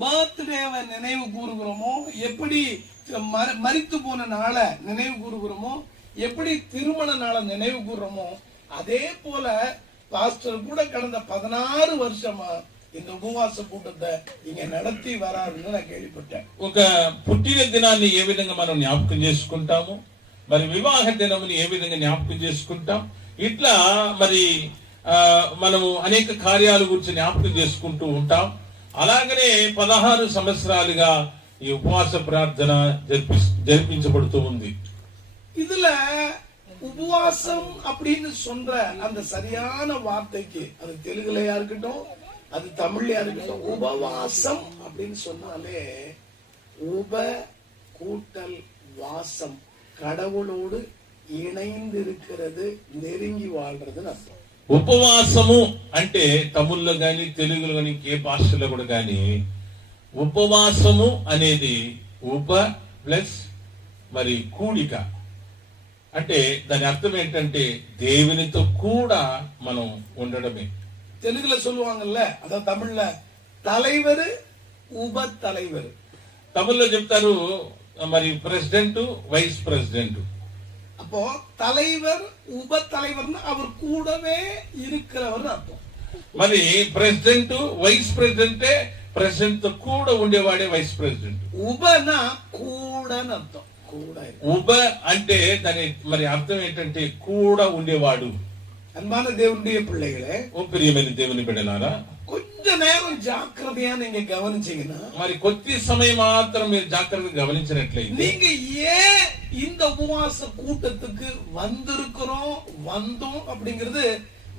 பர்த்டேவை நினைவு கூறுகிறோமோ, எப்படி மரித்து போன நாளை நினைவு கூறுகிறோமோ, எப்படி திருமண நாளை நினைவு கூறுறோமோ, அதே போல பாஸ்டர் கூட கடந்த 16 வருஷமா இந்த ఉపవాస కూటத்தை இங்க நடத்தி వరారుன்னு நான் கேள்விப்பட்டேன். ఒక పుట్టిన దినాన్ని ఏ విధంగా మనం జ్ఞాపకం చేసుకుంటాము, మరి వివాహ దినముని ఏ విధంగా జ్ఞాపకం చేసుకుంటాం, ఇట్లా మరి మనము అనేక కార్యాల గురించి జ్ఞాపకం చేసుకుంటూ ఉంటాం. అలాగనే 16 సంవత్సరాలుగా ఈ ఉపవాస ప్రార్థన జరిపించబడుతూ ఉంది. இதுல உபவாசம் அப்படின்னு சொல்ற அந்த சரியான வார்த்தைக்கு, அது தெலுங்குலயா இருக்கட்டும், அது தமிழ்லயா இருக்கட்டும், உபவாசம் அப்படின்னு சொன்னாலே உப கூட்டல் வாசம், கடவுளோடு இணைந்து இருக்கிறது, நெருங்கி வாழ்றதுன்னு அர்த்தம். ఉపవాసము అంటే తమిళ్లో గాని తెలుగులో గాని ఏ భాషలో కూడా గాని ఉపవాసము అనేది ఉప ప్లస్ మరి కూడిక. అంటే దాని అర్థం ఏంటంటే దేవునితో కూడా మనం ఉండడమే. తెలుగులో சொல்லுவாங்கல்ல, அதாவது தமிழ்ல தலைவர் உப தலைவர். తమిళ్లో చెప్తారు మరి ప్రెసిడెంట్ వైస్ ప్రెసిడెంట్. அப்போ தலைவர் உப தலைவர்னா அவர் கூடவே இருக்கிறவர் அர்த்தம். మరి ప్రెసిడెంట్ వైస్ ప్రెసిడెంటే ప్రెసిడెంట్ తో కూడా ఉండేవాడే వైస్ ప్రెసిడెంట్. உபனா கூடன்னு அர்த்தம். கூட உப అంటే దాని మరి అర్థం ఏంటంటే కూడా ఉండేవాడు. அன்பான தேவனுடைய பிள்ளைகளே, ఓ ప్రియమైన దేవుని బిడ్డలారా, கொஞ்ச நேரம் ஜாக்கிரதையா நீங்க கவனிச்சீங்கன்னா, మరి కొద్ది సమయం మాత్రం మీరు జాగ్రత్తగా గమనించినట్లయితే, நீங்க ஏன் இந்த உபவாச கூட்டத்துக்கு வந்தோம் அப்படிங்கிறது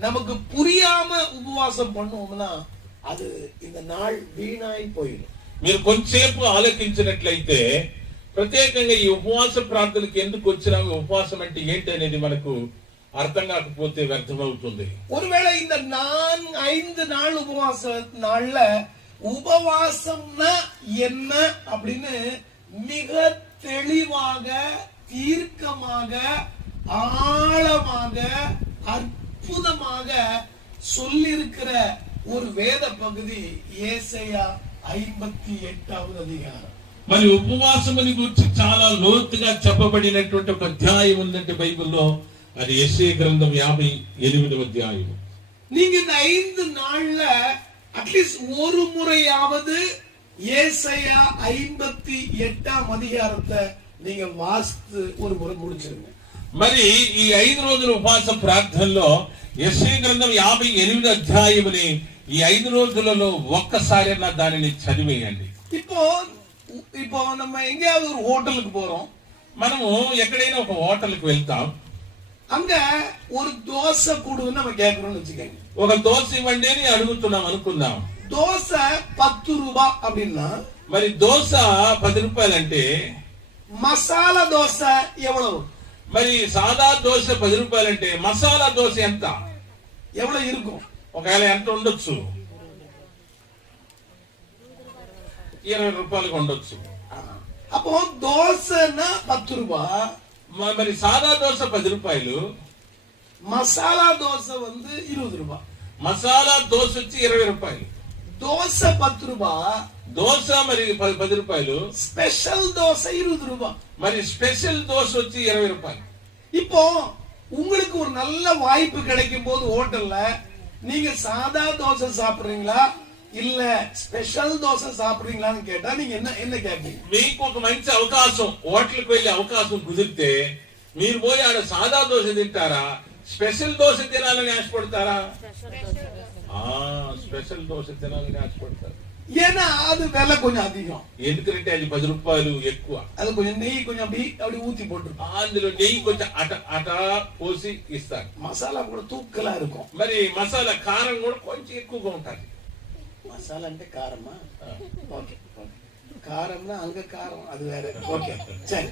நமக்கு புரியாம உபவாசம் பண்ணுவோம்னா அது இந்த நாள் வீணாய் போயிடும். మీరు కొంచెంసేపు ఆలోచించినట్లయితే ప్రత్యేకంగా ఈ ఉపవాస ప్రార్థనలకు ఎందుకు వచ్చినాము, ఉపవాసం అంటే ఏంటి అనేది మనకు అర్థం కాకపోతే వ్యర్థమవుతుంది. ஒருவேளை இந்த 5 நாள் உபவாச நாள்ல உபவாசம்னா என்ன அப்படின்னு மிக தெளிவாக, தீர்க்கமாக, ஆழமாக, அற்புதமாக சொல்லியிருக்கிற ஒரு வேத பகுதி ஏசாயா 58வது அதிகாரம். మరి ఉపవాసముని గురించి చాలా లోతుగా చెప్పబడినటువంటి ఒక అధ్యాయం ఉందంటే బైబిల్లో, అది యెషయా గ్రంథం 58వ అధ్యాయం. நீங்க இந்த 5 நாள்ல அட்லீஸ்ட் ஒரு முறையாவது ஏசாயா 58ஆம் அதிகாரத்தை நீங்க வாசித்து ஒரு முறை முடிச்சிருங்க. మరి ఈ 5 రోజుల ఉపవాస ప్రార్థనలో యెషయా గ్రంథం 58వ అధ్యాయముని ఈ 5 రోజులలో ఒక్కసారి దానిని చదివేయండి. இப்போ நம்ம எங்கேயாவது ஒரு ஹோட்டலுக்கு போறோம், మనము ఎక్కడైనా ఒక హోటల్కి వెళ్తాం, அங்க ஒரு தோசை கூடுன்னு நம்ம கேட்கறோம்னு வச்சுக்கோங்க. ఒక దోశ ఇవ్వండి అని అడుగుతున్నాం అనుకుందాం. தோசை 10 ரூபாய் அப்படின்னா, మరి దోశ 10 రూపాయలు అంటే మసాలా దోశ எவ்வளவு? మరి సాదా దోశ 10 రూపాయలు అంటే మసాలా దోశ ఎంత, எவ்வளவு இருக்கும்? ఒకవేళ ఎంత ఉండొచ్చు, 20 రూపాయలుగా ఉండొచ్చు. அப்போ தோசைன்னா 10 ரூபாய், మరి సాదా దోశ 10 రూపాయలు, மசாலா தோசை 20 ரூபாய், మసాలా దోశ వచ్చి 20 రూపాయలు. தோசை 10 ரூபாய், దోశ మరి 10 రూపాయలు, ஸ்பெஷல் தோசை 20 ரூபாய், మరి స్పెషల్ దోశ వచ్చి 20 రూపాయలు. இப்போ உங்களுக்கு ஒரு நல்ல வாய்ப்பு கிடைக்கும் போது ஹோட்டல்ல நீங்க சாதா தோசை சாப்பிடுறீங்களா இல்ல స్పెషల్ దోశ సాப்பிடுறீங்களான்னு கேட்டா நீங்க என்ன கேட்பீங்க? మీకు ఒక మంచి అవకాశం, హోటల్కి వెళ్ళే అవకాశం కుదిరితే మీరు పోయి ఆడ సాదా దోశ తింటారా, స్పెషల్ దోశ తినాలని ఆశపడతారా? స్పెషల్ దోశ తినాలని ఆశపడతారు. ஏன்னா அது விலை கொஞ்சம் அதிகம். ఎందుకంటే అది 10 రూపాయలు ఎక్కువ. அது கொஞ்சம் நெய் கொஞ்சம் அப்படி ஊத்தி போட்டு, అందులో నెయ్యి కొంచెం అట పోసి ఇస్తారు. మసాలా కూడా తూక్కలా இருக்கும். మరి మసాలా కారం కూడా కొంచెం ఎక్కువగా ఉంటుంది. மசாலா అంటే காரமா? ஓகே, காரம்னா அங்க காரம், அது வேற. ஓகே, சரி.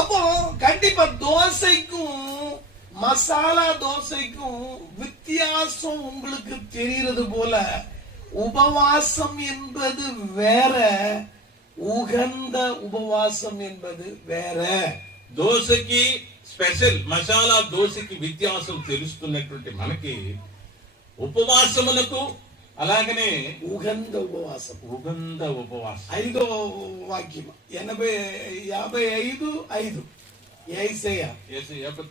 அப்போ கண்டிப்பா தோசைக்கும் மசாலா தோசைக்கும் வித்தியாசம் உங்களுக்கு தெரிகிறது போல உபவாசம் என்பது வேற, உகந்த உபவாசம் என்பது வேற. దోశకి స్పెషల్ మసాలా దోశకి వ్యత్యాసం తెలుస్తున్నటువంటి మనకి ఉపవాసములకు అలాగనే ఉగంధ ఉపవాసం. ఉగంధ ఉపవాసం. 5వ వాక్యం 55:5 యేసయ్య 8:5.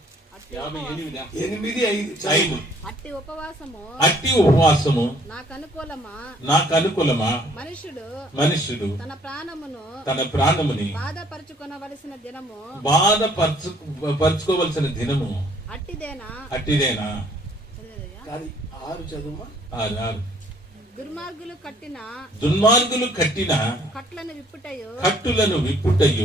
అట్టి ఉపవాసము అట్టి ఉపవాసము నాకు అనుకూలమా మనుషుడు తన ప్రాణముని బాధపరచుకొనవలసిన దినము పరుచుకోవలసిన దినము అట్టిదేనా కాదు 6 చదువుమా. 6 దుర్మార్గులు కట్టిన కట్లను విప్పుటయు